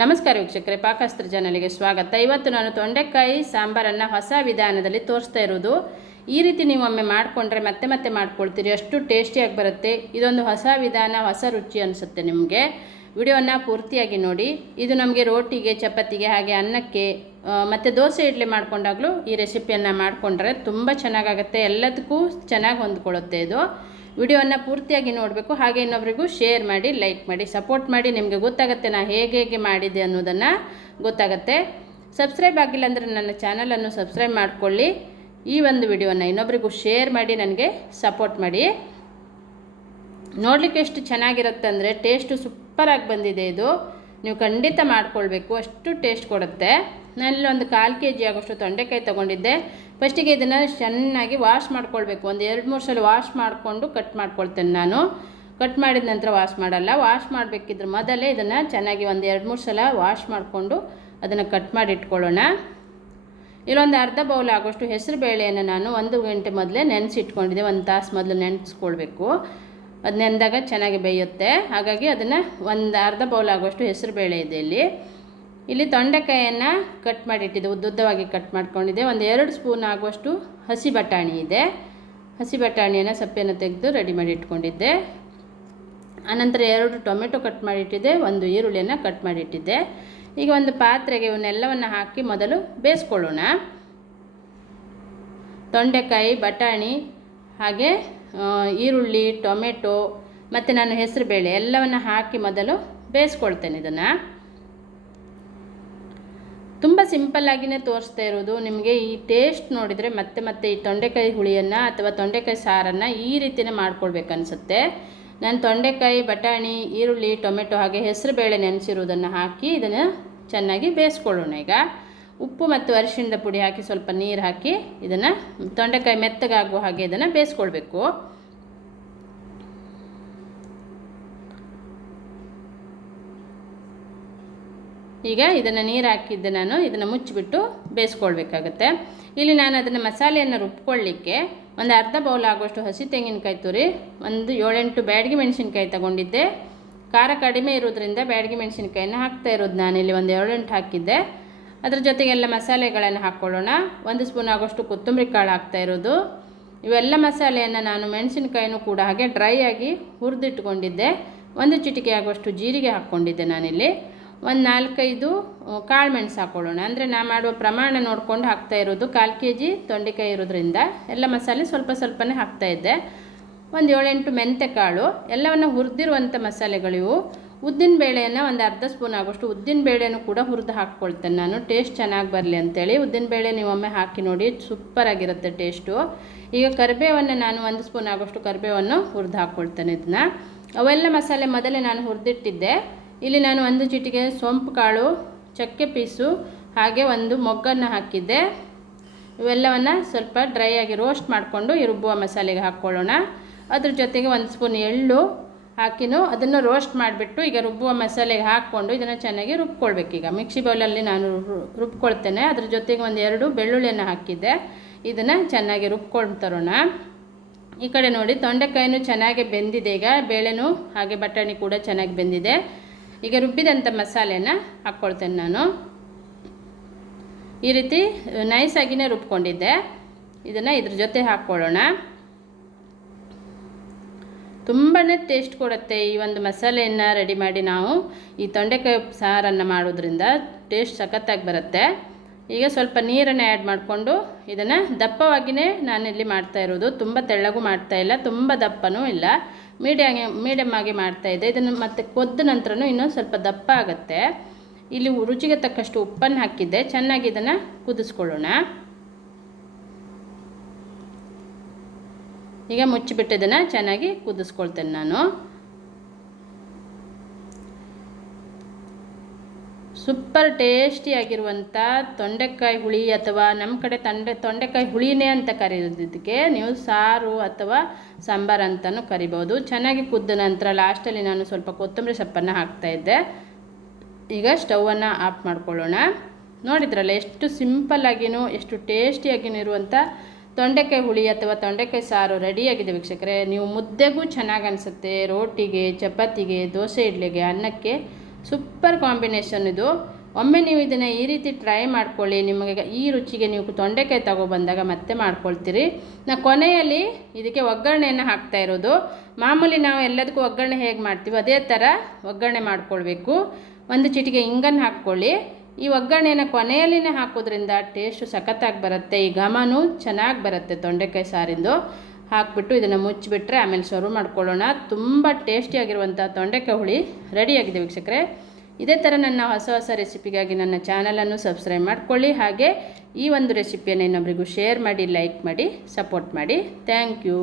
ನಮಸ್ಕಾರ ವೀಕ್ಷಕರೇ, ಪಾಕಶಾಸ್ತ್ರ ಚಾನಲ್ಗೆ ಸ್ವಾಗತ. ಇವತ್ತು ನಾನು ತೊಂಡೆಕಾಯಿ ಸಾಂಬಾರನ್ನು ಹೊಸ ವಿಧಾನದಲ್ಲಿ ತೋರಿಸ್ತಾ ಇರೋದು. ಈ ರೀತಿ ನೀವು ಒಮ್ಮೆ ಮಾಡಿಕೊಂಡ್ರೆ ಮತ್ತೆ ಮತ್ತೆ ಮಾಡ್ಕೊಳ್ತೀರಿ, ಅಷ್ಟು ಟೇಸ್ಟಿಯಾಗಿ ಬರುತ್ತೆ. ಇದೊಂದು ಹೊಸ ವಿಧಾನ, ಹೊಸ ರುಚಿ ಅನಿಸುತ್ತೆ ನಿಮಗೆ. ವಿಡಿಯೋವನ್ನು ಪೂರ್ತಿಯಾಗಿ ನೋಡಿ. ಇದು ನಮಗೆ ರೋಟಿಗೆ, ಚಪಾತಿಗೆ, ಹಾಗೆ ಅನ್ನಕ್ಕೆ ಮತ್ತು ದೋಸೆ ಇಡ್ಲಿ ಮಾಡ್ಕೊಂಡಾಗಲೂ ಈ ರೆಸಿಪಿಯನ್ನು ಮಾಡಿಕೊಂಡ್ರೆ ತುಂಬ ಚೆನ್ನಾಗಾಗುತ್ತೆ. ಎಲ್ಲದಕ್ಕೂ ಚೆನ್ನಾಗಿ ಹೊಂದ್ಕೊಳ್ಳುತ್ತೆ ಇದು. ವಿಡಿಯೋವನ್ನು ಪೂರ್ತಿಯಾಗಿ ನೋಡಬೇಕು. ಹಾಗೆ ಇನ್ನೊಬ್ಬರಿಗೂ ಶೇರ್ ಮಾಡಿ, ಲೈಕ್ ಮಾಡಿ, ಸಪೋರ್ಟ್ ಮಾಡಿ. ನಿಮಗೆ ಗೊತ್ತಾಗುತ್ತೆ ನಾನು ಹೇಗೆ ಮಾಡಿದೆ ಅನ್ನೋದನ್ನು ಗೊತ್ತಾಗುತ್ತೆ. ಸಬ್ಸ್ಕ್ರೈಬ್ ಆಗಿಲ್ಲ ಅಂದರೆ ನನ್ನ ಚಾನಲನ್ನು ಸಬ್ಸ್ಕ್ರೈಬ್ ಮಾಡಿಕೊಳ್ಳಿ. ಈ ಒಂದು ವಿಡಿಯೋನ ಇನ್ನೊಬ್ಬರಿಗೂ ಶೇರ್ ಮಾಡಿ, ನನಗೆ ಸಪೋರ್ಟ್ ಮಾಡಿ. ನೋಡಲಿಕ್ಕೆ ಎಷ್ಟು ಚೆನ್ನಾಗಿರುತ್ತೆ ಅಂದರೆ ಟೇಸ್ಟು ಸೂಪರಾಗಿ ಬಂದಿದೆ ಇದು. ನೀವು ಖಂಡಿತ ಮಾಡ್ಕೊಳ್ಬೇಕು, ಅಷ್ಟು ಟೇಸ್ಟ್ ಕೊಡುತ್ತೆ. ನಾನಿಲ್ಲಿ ಒಂದು 1/4 kg ಆಗೋಷ್ಟು ತೊಂಡೆಕಾಯಿ ತೊಗೊಂಡಿದ್ದೆ. ಫಸ್ಟಿಗೆ ಇದನ್ನು ಚೆನ್ನಾಗಿ ವಾಶ್ ಮಾಡ್ಕೊಳ್ಬೇಕು. ಒಂದು 2-3 ಸಲ ವಾಶ್ ಮಾಡಿಕೊಂಡು ಕಟ್ ಮಾಡ್ಕೊಳ್ತೇನೆ ನಾನು. ಕಟ್ ಮಾಡಿದ ನಂತರ ವಾಶ್ ಮಾಡಲ್ಲ. ವಾಶ್ ಮಾಡಬೇಕಿದ್ರೆ ಮೊದಲೇ ಇದನ್ನು ಚೆನ್ನಾಗಿ ಒಂದು 2-3 ಸಲ ವಾಶ್ ಮಾಡಿಕೊಂಡು ಅದನ್ನು ಕಟ್ ಮಾಡಿ ಇಟ್ಕೊಳ್ಳೋಣ. ಇಲ್ಲೊಂದು ಅರ್ಧ ಬೌಲ್ ಆಗೋಷ್ಟು ಹೆಸರು ಬೇಳೆಯನ್ನು ನಾನು 1 ಗಂಟೆ ಮೊದಲೇ ನೆನೆಸಿಟ್ಕೊಂಡಿದ್ದೆ. 1 ತಾಸು ಮೊದಲು ನೆನೆಸ್ಕೊಳ್ಬೇಕು. ಅದು ನೆಂದಾಗ ಚೆನ್ನಾಗಿ ಬೇಯುತ್ತೆ. ಹಾಗಾಗಿ ಅದನ್ನು ಒಂದು ಅರ್ಧ ಬೌಲ್ ಆಗೋಷ್ಟು ಹೆಸರು ಬೇಳೆ ಇದೆ. ಇಲ್ಲಿ ತೊಂಡೆಕಾಯನ್ನು ಕಟ್ ಮಾಡಿಟ್ಟಿದ್ದೆ, ಉದ್ದುದ್ದವಾಗಿ ಕಟ್ ಮಾಡ್ಕೊಂಡಿದ್ದೆ. ಒಂದು 2 ಸ್ಪೂನ್ ಆಗುವಷ್ಟು ಹಸಿ ಬಟಾಣಿ ಇದೆ. ಹಸಿ ಬಟಾಣಿಯನ್ನು ಸಪ್ಪೆಯನ್ನು ತೆಗೆದು ರೆಡಿ ಮಾಡಿ ಇಟ್ಕೊಂಡಿದ್ದೆ. ಆನಂತರ 2 ಟೊಮೆಟೊ ಕಟ್ ಮಾಡಿಟ್ಟಿದ್ದೆ, 1 ಈರುಳ್ಳಿಯನ್ನು ಕಟ್ ಮಾಡಿಟ್ಟಿದ್ದೆ. ಈಗ ಒಂದು ಪಾತ್ರೆಗೆ ಇವನ್ನೆಲ್ಲವನ್ನು ಹಾಕಿ ಮೊದಲು ಬೇಯಿಸ್ಕೊಳ್ಳೋಣ. ತೊಂಡೆಕಾಯಿ, ಬಟಾಣಿ, ಹಾಗೆ ಈರುಳ್ಳಿ, ಟೊಮೆಟೊ ಮತ್ತು ನಾನು ಹೆಸರು ಬೇಳೆ ಎಲ್ಲವನ್ನು ಹಾಕಿ ಮೊದಲು ಬೇಯಿಸ್ಕೊಳ್ತೇನೆ. ಇದನ್ನು ತುಂಬ ಸಿಂಪಲ್ಲಾಗಿಯೇ ತೋರಿಸ್ತಾ ಇರೋದು. ನಿಮಗೆ ಈ ಟೇಸ್ಟ್ ನೋಡಿದರೆ ಮತ್ತೆ ಮತ್ತೆ ಈ ತೊಂಡೆಕಾಯಿ ಹುಳಿಯನ್ನು ಅಥವಾ ತೊಂಡೆಕಾಯಿ ಸಾರನ್ನು ಈ ರೀತಿಯೇ ಮಾಡ್ಕೊಳ್ಬೇಕನ್ಸುತ್ತೆ. ನಾನು ತೊಂಡೆಕಾಯಿ, ಬಟಾಣಿ, ಈರುಳ್ಳಿ, ಟೊಮೆಟೊ ಹಾಗೆ ಹೆಸರು ಬೇಳೆ ನೆನೆಸಿರೋದನ್ನು ಹಾಕಿ ಇದನ್ನು ಚೆನ್ನಾಗಿ ಬೇಯಿಸ್ಕೊಳ್ಳೋಣ. ಈಗ ಉಪ್ಪು ಮತ್ತು ಅರಿಶಿಣದ ಪುಡಿ ಹಾಕಿ ಸ್ವಲ್ಪ ನೀರು ಹಾಕಿ ಇದನ್ನು ತೊಂಡೆಕಾಯಿ ಮೆತ್ತಗಾಗುವ ಹಾಗೆ ಇದನ್ನು ಬೇಯಿಸ್ಕೊಳ್ಬೇಕು. ಈಗ ಇದನ್ನು ನೀರು ಹಾಕಿದ್ದೆ ನಾನು. ಇದನ್ನು ಮುಚ್ಚಿಬಿಟ್ಟು ಬೇಯಿಸ್ಕೊಳ್ಬೇಕಾಗತ್ತೆ. ಇಲ್ಲಿ ನಾನು ಅದನ್ನು ಮಸಾಲೆಯನ್ನು ರುಬ್ಕೊಳ್ಳಿಕ್ಕೆ ಒಂದು ಅರ್ಧ ಬೌಲ್ ಆಗುವಷ್ಟು ಹಸಿ ತೆಂಗಿನಕಾಯಿ ತುರಿ, ಒಂದು 7-8 ಬ್ಯಾಡಗಿ ಮೆಣಸಿನ್ಕಾಯಿ ತಗೊಂಡಿದ್ದೆ. ಖಾರ ಕಡಿಮೆ ಇರೋದ್ರಿಂದ ಬ್ಯಾಡಗಿ ಮೆಣಸಿನ್ಕಾಯಿನ ಹಾಕ್ತಾ ಇರೋದು ನಾನಿಲ್ಲಿ ಒಂದು 7-8 ಹಾಕಿದ್ದೆ. ಅದ್ರ ಜೊತೆಗೆಲ್ಲ ಮಸಾಲೆಗಳನ್ನು ಹಾಕ್ಕೊಳ್ಳೋಣ. 1 ಸ್ಪೂನ್ ಆಗೋಷ್ಟು ಕೊತ್ತಂಬರಿ ಕಾಳು ಹಾಕ್ತಾ ಇರೋದು. ಇವೆಲ್ಲ ಮಸಾಲೆಯನ್ನು ನಾನು ಮೆಣಸಿನ್ಕಾಯಿನೂ ಕೂಡ ಹಾಗೆ ಡ್ರೈ ಆಗಿ ಹುರಿದಿಟ್ಕೊಂಡಿದ್ದೆ. 1 ಚಿಟಿಕೆ ಆಗುವಷ್ಟು ಜೀರಿಗೆ ಹಾಕ್ಕೊಂಡಿದ್ದೆ ನಾನಿಲ್ಲಿ. ಒಂದು 4-5 ಕಾಳು ಮೆಣಸು ಹಾಕ್ಕೊಳ್ಳೋಣ. ಅಂದರೆ ನಾನು ಮಾಡುವ ಪ್ರಮಾಣ ನೋಡ್ಕೊಂಡು ಹಾಕ್ತಾ ಇರೋದು. 1/4 kg ತೊಂಡೆಕಾಯಿ ಇರೋದ್ರಿಂದ ಎಲ್ಲ ಮಸಾಲೆ ಸ್ವಲ್ಪ ಸ್ವಲ್ಪನೇ ಹಾಕ್ತಾಯಿದ್ದೆ. ಒಂದು 7-8 ಮೆಂತ್ಯ ಕಾಳು, ಎಲ್ಲವನ್ನು ಹುರಿದಿರುವಂಥ ಮಸಾಲೆಗಳಿವು. ಉದ್ದಿನ ಬೇಳೆಯನ್ನು ಒಂದು ಅರ್ಧ ಸ್ಪೂನ್ ಆಗೋಷ್ಟು ಉದ್ದಿನ ಬೇಳೆನೂ ಕೂಡ ಹುರಿದು ಹಾಕ್ಕೊಳ್ತೇನೆ ನಾನು, ಟೇಸ್ಟ್ ಚೆನ್ನಾಗಿ ಬರಲಿ ಅಂತೇಳಿ. ಉದ್ದಿನ ಬೇಳೆ ನೀವು ಒಮ್ಮೆ ಹಾಕಿ ನೋಡಿ, ಸೂಪರಾಗಿರುತ್ತೆ ಟೇಸ್ಟು. ಈಗ ಕರಿಬೇವನ್ನು ನಾನು 1 ಸ್ಪೂನ್ ಆಗೋಷ್ಟು ಕರಿಬೇವನ್ನು ಹುರಿದು ಹಾಕ್ಕೊಳ್ತೇನೆ. ಇದನ್ನು ಅವೆಲ್ಲ ಮಸಾಲೆ ಮೊದಲೇ ನಾನು ಹುರಿದಿಟ್ಟಿದ್ದೆ. ಇಲ್ಲಿ ನಾನು 1 ಚಿಟಿಕೆ ಸೋಂಪು ಕಾಳು, ಚಕ್ಕೆ ಪೀಸು, ಹಾಗೆ 1 ಮೊಗ್ಗನ್ನು ಹಾಕಿದ್ದೆ. ಇವೆಲ್ಲವನ್ನು ಸ್ವಲ್ಪ ಡ್ರೈ ಆಗಿ ರೋಸ್ಟ್ ಮಾಡಿಕೊಂಡು ಈ ರುಬ್ಬುವ ಮಸಾಲೆಗೆ ಹಾಕ್ಕೊಳ್ಳೋಣ. ಅದ್ರ ಜೊತೆಗೆ 1 ಸ್ಪೂನ್ ಎಳ್ಳು ಹಾಕಿನೂ ಅದನ್ನು ರೋಸ್ಟ್ ಮಾಡಿಬಿಟ್ಟು ಈಗ ರುಬ್ಬುವ ಮಸಾಲೆಗೆ ಹಾಕ್ಕೊಂಡು ಇದನ್ನು ಚೆನ್ನಾಗಿ ರುಬ್ಕೊಳ್ಬೇಕು. ಈಗ ಮಿಕ್ಸಿ ಬೌಲಲ್ಲಿ ನಾನು ರುಬ್ಕೊಳ್ತೇನೆ. ಅದ್ರ ಜೊತೆಗೆ 1-2 ಬೆಳ್ಳುಳ್ಳಿಯನ್ನು ಹಾಕಿದ್ದೆ. ಇದನ್ನು ಚೆನ್ನಾಗಿ ರುಬ್ಕೊಂಡು ತರೋಣ. ಈ ಕಡೆ ನೋಡಿ, ತೊಂಡೆಕಾಯಿನೂ ಚೆನ್ನಾಗಿ ಬೆಂದಿದೆ. ಈಗ ಬೇಳೆನೂ ಹಾಗೆ ಬಟಾಣಿ ಕೂಡ ಚೆನ್ನಾಗಿ ಬೆಂದಿದೆ. ಈಗ ರುಬ್ಬಿದಂಥ ಮಸಾಲೆಯನ್ನು ಹಾಕ್ಕೊಳ್ತೇನೆ ನಾನು. ಈ ರೀತಿ ನೈಸಾಗಿಯೇ ರುಬ್ಕೊಂಡಿದ್ದೆ. ಇದನ್ನು ಇದ್ರ ಜೊತೆ ಹಾಕ್ಕೊಳ್ಳೋಣ. ತುಂಬಾ ಟೇಸ್ಟ್ ಕೊಡುತ್ತೆ ಈ ಒಂದು ಮಸಾಲೆಯನ್ನು ರೆಡಿ ಮಾಡಿ ನಾವು ಈ ತೊಂಡೆಕಾಯಿ ಸಾರನ್ನು ಮಾಡೋದ್ರಿಂದ ಟೇಸ್ಟ್ ಸಖತ್ತಾಗಿ ಬರುತ್ತೆ. ಈಗ ಸ್ವಲ್ಪ ನೀರನ್ನು ಆ್ಯಡ್ ಮಾಡಿಕೊಂಡು ಇದನ್ನು ದಪ್ಪವಾಗಿಯೇ ನಾನಿಲ್ಲಿ ಮಾಡ್ತಾ ಇರೋದು. ತುಂಬ ತೆಳ್ಳಗೂ ಮಾಡ್ತಾಯಿಲ್ಲ, ತುಂಬ ದಪ್ಪನೂ ಇಲ್ಲ, ಮೀಡಿಯಮ್ ಆಗಿ ಮಾಡ್ತಾಯಿದ್ದೆ. ಇದನ್ನು ಮತ್ತೆ ಕೊದ್ದ ನಂತರನೂ ಇನ್ನೂ ಸ್ವಲ್ಪ ದಪ್ಪ ಆಗುತ್ತೆ. ಇಲ್ಲಿ ರುಚಿಗೆ ತಕ್ಕಷ್ಟು ಉಪ್ಪನ್ನು ಹಾಕಿದ್ದೆ. ಚೆನ್ನಾಗಿ ಇದನ್ನು ಕುದಿಸ್ಕೊಳ್ಳೋಣ. ಈಗ ಮುಚ್ಚಿಬಿಟ್ಟು ಇದನ್ನು ಚೆನ್ನಾಗಿ ಕುದಿಸ್ಕೊಳ್ತೇನೆ ನಾನು. ಸೂಪರ್ ಟೇಸ್ಟಿಯಾಗಿರುವಂಥ ತೊಂಡೆಕಾಯಿ ಹುಳಿ, ಅಥವಾ ನಮ್ಮ ಕಡೆ ತೊಂಡೆಕಾಯಿ ಹುಳಿನೇ ಅಂತ ಕರೆಯೋದಕ್ಕೆ, ನೀವು ಸಾರು ಅಥವಾ ಸಾಂಬಾರು ಅಂತಲೂ ಕರಿಬೋದು. ಚೆನ್ನಾಗಿ ಕುದ್ದ ನಂತರ ಲಾಸ್ಟಲ್ಲಿ ನಾನು ಸ್ವಲ್ಪ ಕೊತ್ತಂಬರಿ ಸೊಪ್ಪನ್ನು ಹಾಕ್ತಾಯಿದ್ದೆ. ಈಗ ಸ್ಟವನ್ನು ಆಫ್ ಮಾಡ್ಕೊಳ್ಳೋಣ. ನೋಡಿದ್ರಲ್ಲ ಎಷ್ಟು ಸಿಂಪಲ್ಲಾಗಿಯೂ ಎಷ್ಟು ಟೇಸ್ಟಿಯಾಗಿಯೂ ಇರುವಂಥ ತೊಂಡೆಕಾಯಿ ಹುಳಿ ಅಥವಾ ತೊಂಡೆಕಾಯಿ ಸಾರು ರೆಡಿಯಾಗಿದೆ ವೀಕ್ಷಕರೇ. ನೀವು ಮುದ್ದೆಗೂ ಚೆನ್ನಾಗಿ ಅನಿಸುತ್ತೆ, ರೋಟಿಗೆ, ಚಪಾತಿಗೆ, ದೋಸೆ ಇಡ್ಲಿಗೆ, ಅನ್ನಕ್ಕೆ ಸೂಪರ್ ಕಾಂಬಿನೇಷನ್ ಇದು. ಒಮ್ಮೆ ನೀವು ಇದನ್ನು ಈ ರೀತಿ ಟ್ರೈ ಮಾಡ್ಕೊಳ್ಳಿ. ನಿಮಗೆ ಈ ರುಚಿಗೆ ನೀವು ತೊಂಡೆಕಾಯಿ ತಗೊಬಂದಾಗ ಮತ್ತೆ ಮಾಡ್ಕೊಳ್ತೀರಿ. ನಾ ಕೊನೆಯಲ್ಲಿ ಇದಕ್ಕೆ ಒಗ್ಗರಣೆಯನ್ನು ಹಾಕ್ತಾ ಇರೋದು. ಮಾಮೂಲಿ ನಾವು ಎಲ್ಲದಕ್ಕೂ ಒಗ್ಗರಣೆ ಹೇಗೆ ಮಾಡ್ತೀವಿ ಅದೇ ಥರ ಒಗ್ಗರಣೆ ಮಾಡ್ಕೊಳ್ಬೇಕು. ಒಂದು ಚಿಟಿಕೆ ಇಂಗನ್ನು ಹಾಕ್ಕೊಳ್ಳಿ. ಈ ಒಗ್ಗರಣೆಯನ್ನು ಕೊನೆಯಲ್ಲಿನೇ ಹಾಕೋದ್ರಿಂದ ಟೇಸ್ಟು ಸಖತ್ತಾಗಿ ಬರುತ್ತೆ. ಈ ಘಮನೂ ಚೆನ್ನಾಗಿ ಬರುತ್ತೆ ತೊಂಡೆಕಾಯಿ ಸಾರಿಂದು. ಹಾಕ್ಬಿಟ್ಟು ಇದನ್ನು ಮುಚ್ಚಿಬಿಟ್ರೆ ಆಮೇಲೆ ಸರ್ವ್ ಮಾಡ್ಕೊಳ್ಳೋಣ. ತುಂಬ ಟೇಸ್ಟಿಯಾಗಿರುವಂಥ ತೊಂಡೆಕಾಯಿ ಹುಳಿ ರೆಡಿಯಾಗಿದೆ ವೀಕ್ಷಕರೇ. ಇದೇ ಥರ ನನ್ನ ಹೊಸ ಹೊಸ ರೆಸಿಪಿಗಾಗಿ ನನ್ನ ಚಾನಲನ್ನು ಸಬ್ಸ್ಕ್ರೈಬ್ ಮಾಡ್ಕೊಳ್ಳಿ. ಹಾಗೆ ಈ ಒಂದು ರೆಸಿಪಿಯನ್ನು ಇನ್ನೊಬ್ಬರಿಗೂ ಶೇರ್ ಮಾಡಿ, ಲೈಕ್ ಮಾಡಿ, ಸಪೋರ್ಟ್ ಮಾಡಿ. Thank you.